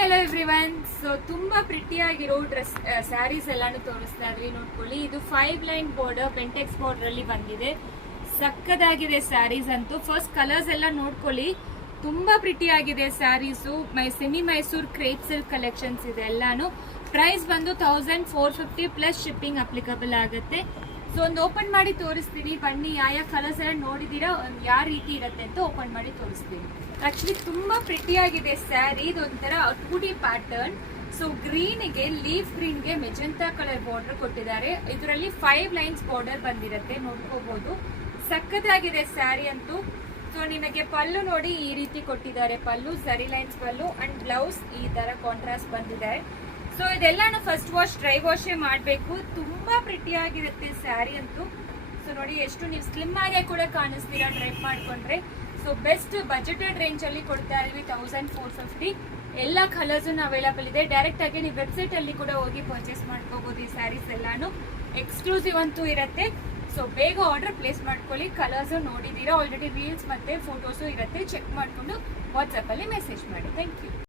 Hello everyone. So ತುಂಬಾ ಪ್ರಿಟಿಯಾಗಿರೋ dress saris ಎಲ್ಲಾನು ತೋರಿಸ್ತಾ ಇದ್ವಿ. ನೋಡ್ಕೊಳ್ಳಿ, ಇದು 5 ಲೈನ್ ಬಾರ್ಡರ್ ಬೆಂಟೆಕ್ಸ್ ಬಾರ್ಡರ್ ಅಲ್ಲಿ ಬಂದಿದೆ. ಸಕ್ಕದಾಗಿದೆ ಸ್ಯಾರೀಸ್ ಅಂತೂ. ಫಸ್ಟ್ ಕಲರ್ಸ್ ಎಲ್ಲ ನೋಡ್ಕೊಳ್ಳಿ, ತುಂಬಾ ಪ್ರಿಟಿ ಆಗಿದೆ saris. Semi Mysore crepe silk collections ಇದೆ ಎಲ್ಲಾನು. ಪ್ರೈಸ್ ಬಂದು 1450 ಪ್ಲಸ್ ಶಿಪ್ಪಿಂಗ್ ಅಪ್ಲಿಕಬಲ್ ಆಗುತ್ತೆ. ಸೊ ಒಂದು ಓಪನ್ ಮಾಡಿ ತೋರಿಸ್ತೀನಿ ಬನ್ನಿ. ಯಾವ ಕಲರ್ಸ್ ಎಲ್ಲ ನೋಡಿದೀರಾ, ಯಾವ ರೀತಿ ಇರುತ್ತೆ ಅಂತ ಓಪನ್ ಮಾಡಿ ತೋರಿಸ್ತೀನಿ. ಆಕ್ಚುಲಿ ತುಂಬಾ ಪ್ರಿಟಿ ಆಗಿದೆ ಸ್ಯಾರಿ. ಇದೊಂಥರ 2D ಪ್ಯಾಟರ್ನ್. ಸೊ ಗ್ರೀನ್ಗೆ ಲೀಫ್ ಗ್ರೀನ್ಗೆ ಮೆಜೆಂಟಾ ಕಲರ್ ಬಾರ್ಡರ್ ಕೊಟ್ಟಿದ್ದಾರೆ. ಇದರಲ್ಲಿ 5 ಲೈನ್ಸ್ ಬಾರ್ಡರ್ ಬಂದಿರುತ್ತೆ, ನೋಡ್ಕೋಬಹುದು. ಸಖತ್ತಾಗಿದೆ ಸ್ಯಾರಿ ಅಂತೂ. ಸೊ ನಿಮಗೆ ಪಲ್ಲು ನೋಡಿ ಈ ರೀತಿ ಕೊಟ್ಟಿದ್ದಾರೆ. ಪಲ್ಲು ಸರಿ ಲೈನ್ಸ್ ಪಲ್ಲು ಅಂಡ್ ಬ್ಲೌಸ್ ಈ ತರ ಕಾಂಟ್ರಾಸ್ಟ್ ಬಂದಿದೆ. ಸೊ ಇದೆಲ್ಲಾನು ಫಸ್ಟ್ ವಾಶ್ ಡ್ರೈ ವಾಶೇ ಮಾಡಬೇಕು. ತುಂಬಾ ಪ್ರಿಟಿ ಆಗಿರುತ್ತೆ ಸ್ಯಾರಿ ಅಂತೂ. ಸೊ ನೋಡಿ ಎಷ್ಟು ನೀವು ಸ್ಲಿಮ್ ಆಗಿ ಕೂಡ ಕಾಣಿಸ್ತೀರಾ ಡ್ರೈಪ್ ಮಾಡ್ಕೊಂಡ್ರೆ. ಸೊ ಬೆಸ್ಟ್ ಬಜೆಟೆಡ್ ರೇಂಜ್ ಅಲ್ಲಿ ಕೊಡ್ತಾ ಇದ್ವಿ 1450. ಎಲ್ಲ ಕಲರ್ಸ್ ಅವೈಲಬಲ್ ಇದೆ. ಡೈರೆಕ್ಟ್ ಆಗಿ ನೀವು ವೆಬ್ಸೈಟ್ ಅಲ್ಲಿ ಕೂಡ ಹೋಗಿ ಪರ್ಚೇಸ್ ಮಾಡ್ಕೋಬಹುದು. ಈ ಸ್ಯಾರೀಸ್ ಎಲ್ಲಾನು ಎಕ್ಸ್ಕ್ಲೂಸಿವ್ ಅಂತೂ ಇರುತ್ತೆ. ಸೊ ಬೇಗ ಆರ್ಡರ್ ಪ್ಲೇಸ್ ಮಾಡ್ಕೊಳ್ಳಿ. ಕಲರ್ಸ್ ನೋಡಿದೀರಾ ಆಲ್ರೆಡಿ, ರೀಲ್ಸ್ ಮತ್ತೆ ಫೋಟೋಸು ಇರುತ್ತೆ. ಚೆಕ್ ಮಾಡ್ಕೊಂಡು ವಾಟ್ಸ್ಆಪ್ ಅಲ್ಲಿ ಮೆಸೇಜ್ ಮಾಡಿ. Thank you.